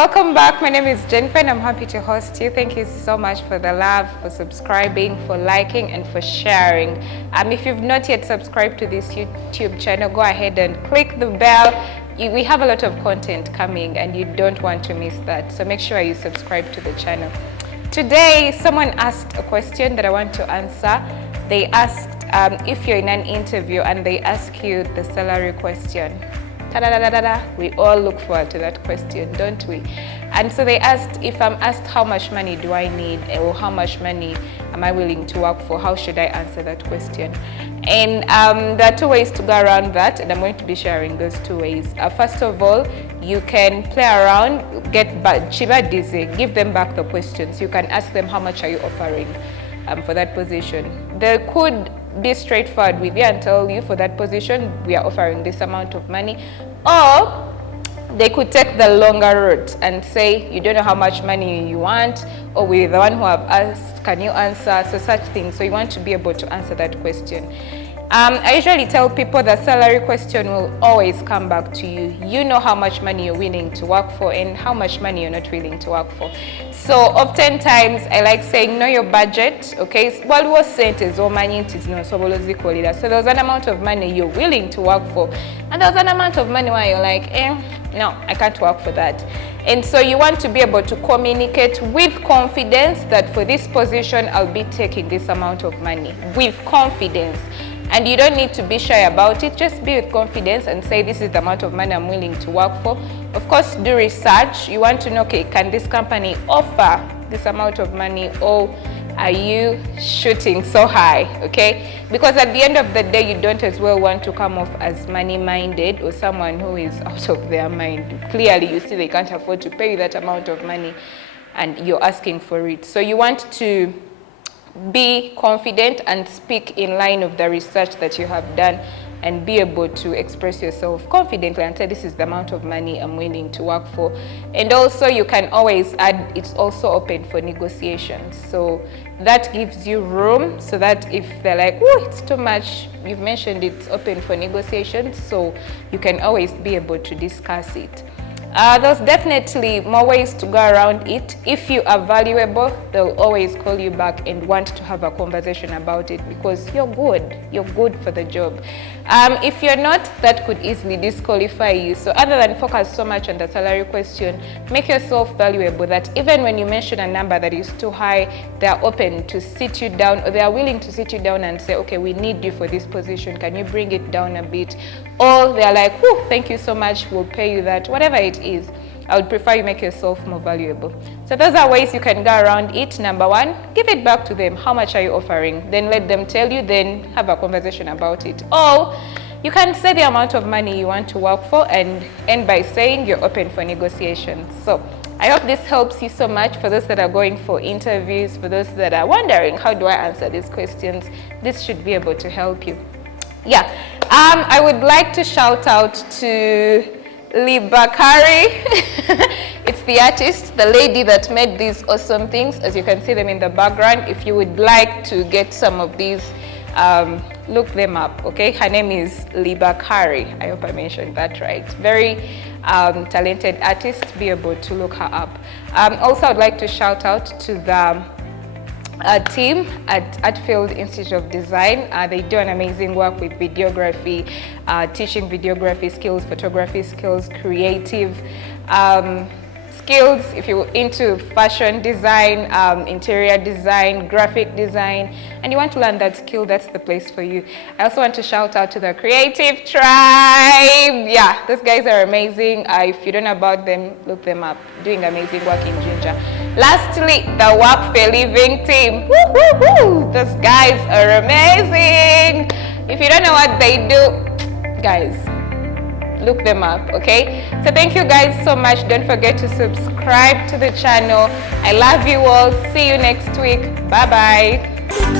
welcome back. My name is Jennifer and I'm happy to host you. Thank you so much for the love, for subscribing, for liking, and for sharing. If you've not yet subscribed to this YouTube channel, go ahead and click the bell. We have a lot of content coming and you don't want to miss that. So make sure you subscribe to the channel. Today, someone asked a question that I want to answer. They asked if you're in an interview and they ask you the salary question. We all look forward to that question, don't we? And so they asked, if I'm asked how much money do I need or how much money am I willing to work for, how should I answer that question? And there are two ways to go around that, and I'm going to be sharing those two ways. First of all, you can play around, get Chiba Dize, give them back the questions. You can ask them how much are you offering for that position. They could be straightforward with you and tell you for that position we are offering this amount of money, or they could take the longer route and say you don't know how much money you want, or we're the one who have asked, can you answer? So such things. So you want to be able to answer that question. I usually tell people the salary question will always come back to you. You know how much money you're willing to work for and how much money you're not willing to work for. So oftentimes I like saying know your budget, okay? Well, what sent is all money is no so there's an amount of money you're willing to work for, and there's an amount of money where you're like, no, I can't work for that. And so you want to be able to communicate with confidence that for this position I'll be taking this amount of money with confidence. And you don't need to be shy about it. Just be with confidence and say this is the amount of money I'm willing to work for. Of course, do research. You want to know, okay, can this company offer this amount of money, or are you shooting so high, okay? Because at the end of the day, you don't as well want to come off as money-minded or someone who is out of their mind. Clearly, you see they can't afford to pay you that amount of money and you're asking for it. So you want to be confident and speak in line of the research that you have done, and be able to express yourself confidently and say this is the amount of money I'm willing to work for. And also you can always add it's also open for negotiations. So that gives you room so that if they're like, oh, it's too much, you've mentioned it's open for negotiations, so you can always be able to discuss it. There's definitely more ways to go around it. If you are valuable, they'll always call you back and want to have a conversation about it because you're good for the job. If you're not, that could easily disqualify you. So other than focus so much on the salary question, make yourself valuable that even when you mention a number that is too high, they're open to sit you down, or they are willing to sit you down and say, okay, we need you for this position, can you bring it down a bit? Or they're like, oh, thank you so much, we'll pay you that. Whatever it is, I would prefer you make yourself more valuable. So those are ways you can go around it. Number one, give it back to them. How much are you offering? Then let them tell you, then have a conversation about it. Or you can say the amount of money you want to work for and end by saying you're open for negotiations. So I hope this helps you so much. For those that are going for interviews, for those that are wondering, how do I answer these questions? This should be able to help you. Yeah, I would like to shout out to Libakari. It's the artist, the lady that made these awesome things. As you can see them in the background. If you would like to get some of these, look them up, okay? Her name is Libakari. I hope I mentioned that right. Very talented artist. Be able to look her up. Also, I'd like to shout out to the team at Artfield Institute of Design. They do an amazing work with videography, teaching videography skills, photography skills, creative skills. If you're into fashion design, interior design, graphic design, and you want to learn that skill, that's the place for you. I also want to shout out to the Creative Tribe. Yeah, those guys are amazing. If you don't know about them, look them up. Doing amazing work in Ginger. Lastly, the Work for Living team. Woo, woo, woo. Those guys are amazing. If you don't know what they do, guys, look them up, okay? So thank you guys so much. Don't forget to subscribe to the channel. I love you all. See you next week. Bye-bye.